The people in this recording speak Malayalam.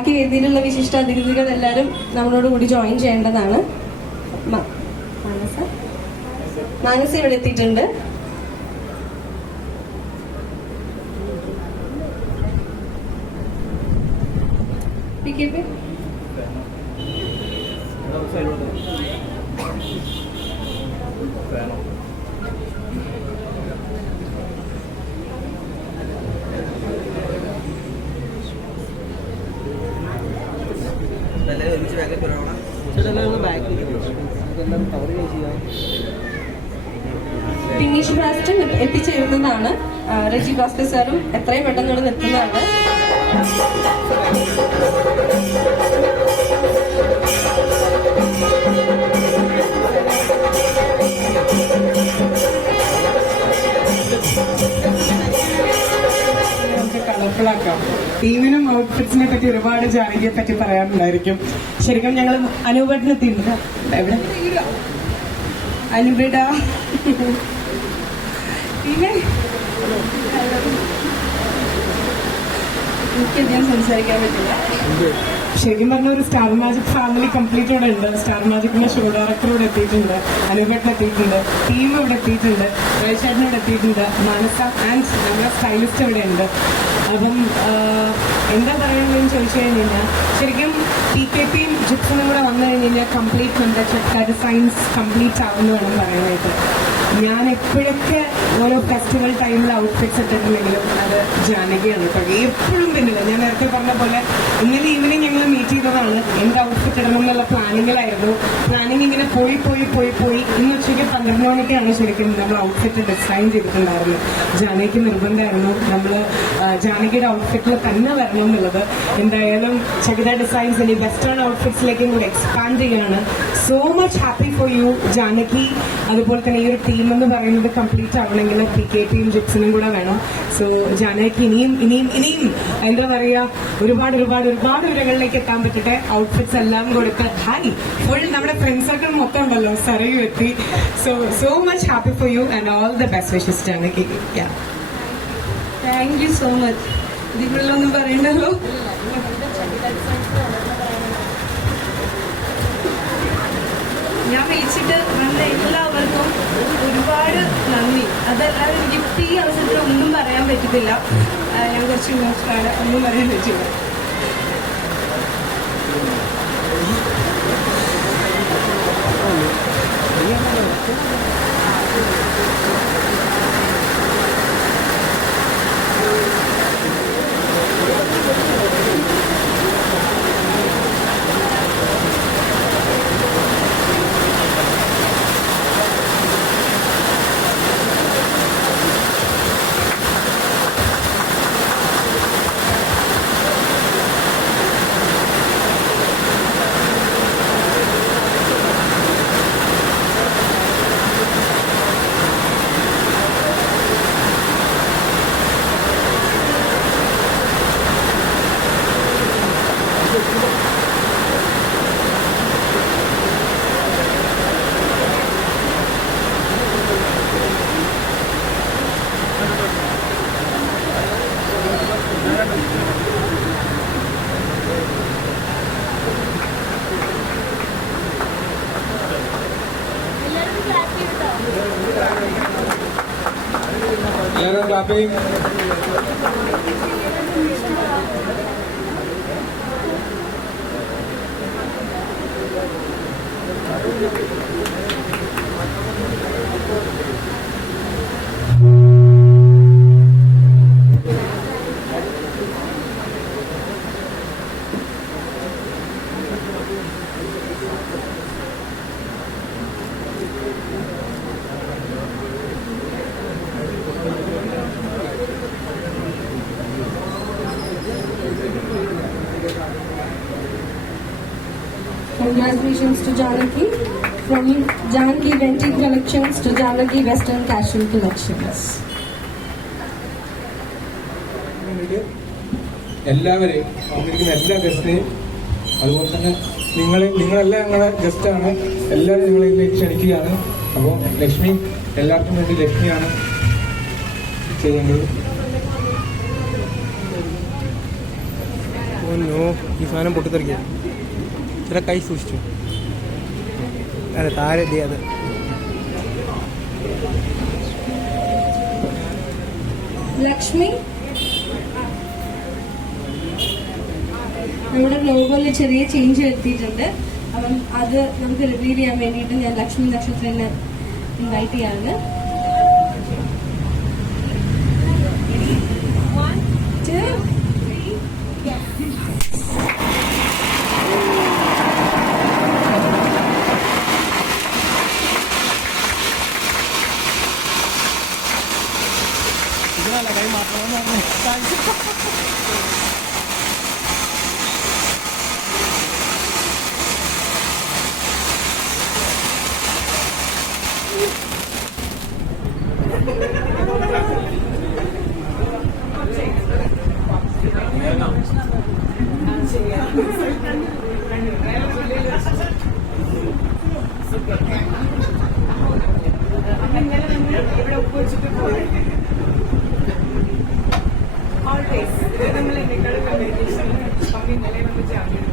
ബാക്കി വേദിയിലുള്ള വിശിഷ്ട അതിഥികൾ എല്ലാവരും നമ്മളോട് കൂടി ജോയിൻ ചെയ്യേണ്ടതാണ്. മാനസ ഇവിടെ എത്തിയിട്ടുണ്ട്. ഫിനിഷ് ബ്ലാസ്റ്റ് എത്തിച്ചേരുന്നതാണ്. റെജി ഭാസ്കർ സാറും എത്രയും പെട്ടെന്ന് ഇവിടെ നിർത്തുന്നതാണ്. കളർഫുള്ളാക്കാം. ടീമിനും ഔട്ട്ഫിറ്റ്സിനെ പറ്റി ഒരുപാട് ജാനകിയെ പറ്റി പറയാനുണ്ടായിരിക്കും. ശരിക്കും ഞങ്ങൾ അനൂപേട്ടന് എത്തിയിട്ടുണ്ട്. എവിടെ അനുപേട പിന്നെ എനിക്കധികം സംസാരിക്കാൻ പറ്റില്ല. ശരിക്കും പറഞ്ഞ ഒരു സ്റ്റാർ മാജിക് ഫാമിലി കംപ്ലീറ്റ് ഇവിടെ ഉണ്ട്. സ്റ്റാർ മാജിക്കിന്റെ ഷോ ഡയറക്ടർ ഇവിടെ എത്തിയിട്ടുണ്ട്, അനുപേട്ടൻ എത്തിയിട്ടുണ്ട്, ടീം ഇവിടെ എത്തിയിട്ടുണ്ട്, റേഷേട്ടൻ ഇവിടെ എത്തിയിട്ടുണ്ട്, മാനസ ആൻഡ് നമ്മുടെ സ്റ്റൈലിസ്റ്റ് ഇവിടെ ഉണ്ട്. അപ്പം എന്താ പറയാനുള്ളതെന്ന് ചോദിച്ചു കഴിഞ്ഞാൽ ശരിക്കും PKPയും ജിപ്സിനും കൂടെ വന്നു കഴിഞ്ഞാൽ കംപ്ലീറ്റ് നമ്മുടെ ചെക്ക ഡിസൈൻസ് കംപ്ലീറ്റ് ആവുമെന്ന് വേണം പറയാനായിട്ട്. ഞാൻ എപ്പോഴൊക്കെ ഓരോ ഫെസ്റ്റിവൽ ടൈമിൽ ഔട്ട്ഫിറ്റ്സ് ഇട്ടിട്ടുണ്ടെങ്കിലും അത് ജാനകിയാണ് കേട്ടോ. എപ്പോഴും പിന്നില്ല. ഞാൻ നേരത്തെ പറഞ്ഞ പോലെ ഇന്നലെ ഈവനിങ് ഞങ്ങൾ മീറ്റ് ചെയ്തതാണ്. എന്ത് ഔട്ട്ഫിറ്റ് ഇടണം എന്നുള്ള പ്ലാനിങ്ങിലായിരുന്നു. പ്ലാനിങ് ഇങ്ങനെ പോയി ഇന്ന് ഉച്ചയ്ക്ക് 12 മണിക്കാണ് ശരിക്കും നമ്മൾ ഔട്ട്ഫിറ്റ് ഡിസൈൻ ചെയ്തിട്ടുണ്ടായിരുന്നത്. ജാനകിക്ക് നിർബന്ധമായിരുന്നു നമ്മൾ ജാനകിയുടെ ഔട്ട്ഫിറ്റിൽ തന്നെ വരണം എന്നുള്ളത്. എന്തായാലും ചകിത ഡിസൈൻസ് ഇനി വെസ്റ്റേൺ ഔട്ട്ഫിറ്റ്സിലേക്കും കൂടി എക്സ്പാൻഡ് ചെയ്യാണ്. So much happy for you Janaki. അതുപോലെ തന്നെ ഈ ഒരു ടീം എന്ന് പറയുന്നത് കംപ്ലീറ്റ് ആവണമെങ്കിൽ PKPയും ജിപ്സിനും കൂടെ വേണം. സോ ജാനകി ഇനിയും എന്താ പറയുക ഒരുപാട് ഉയരങ്ങളിലേക്ക് എത്താൻ പറ്റട്ടെ. ഔട്ട്ഫിറ്റ്സ് എല്ലാം കൊടുത്ത് ഹായ് ഫുൾ നമ്മുടെ ഫ്രണ്ട് സർക്കിൾ മൊത്തം ഉണ്ടല്ലോ സരയു എത്തി. So much happy for you and all the best wishes Janaki. Thank you so much. ഇതിലൊന്നും പറയണ്ടല്ലോ. ഞാൻ വിളിച്ചിട്ട് വന്ന എല്ലാവർക്കും ഒരുപാട് നന്ദി. അതെല്ലാവരും ഗിഫ്റ്റ് ഈ അവസരത്തിൽ ഒന്നും പറയാൻ പറ്റത്തില്ല. ഞാൻ കുറച്ച് ഇമോഷണലാണ്, ഒന്നും പറയാൻ പറ്റില്ല. clapping. Congratulations to Janaki. From Janaki Renting Collections to Janaki Western Casual Collections. എല്ലാവരെയും വന്നിരിക്കുന്ന എല്ലാ ഗസ്റ്റിനെയും അതുപോലെ തന്നെ നിങ്ങളെല്ലാം ഞങ്ങളുടെ ഗസ്റ്റാണ്. എല്ലാവരും നിങ്ങളെ ഇന്ന് ക്ഷണിക്കുകയാണ്. അപ്പോൾ ലക്ഷ്മി എല്ലാവർക്കും വേണ്ടി ലക്ഷ്മിയാണ് ചെയ്യേണ്ടത്. നോ, ഈ സാധനം പൊട്ടിത്തെറിക്കുക. ഇത്ര കൈ സൂക്ഷിച്ചു. അതെ, താഴെ അത് ലക്ഷ്മി, നമ്മുടെ ലോഗോയിൽ ചെറിയ ചേഞ്ച് വരുത്തിയിട്ടുണ്ട്. അപ്പം അത് നമുക്ക് റിവീൽ ചെയ്യാൻ വേണ്ടിയിട്ട് ഞാൻ ലക്ഷ്മി നക്ഷത്രനെ ഇൻവൈറ്റ് ചെയ്യാണ്. 1, 2, 3, yes. ഇതിനല്ല കൈ മാത്രമെന്ന് പറഞ്ഞു. ഇവിടെ ഒപ്പുവെച്ചിട്ട് പോയി. ഓൾവേസ് ഇത് നമ്മൾ എന്നെക്കാളും കമ്മ്യൂണിക്കേഷൻ മമ്മി ഇന്നലെ നമ്മൾ ജാമ്യം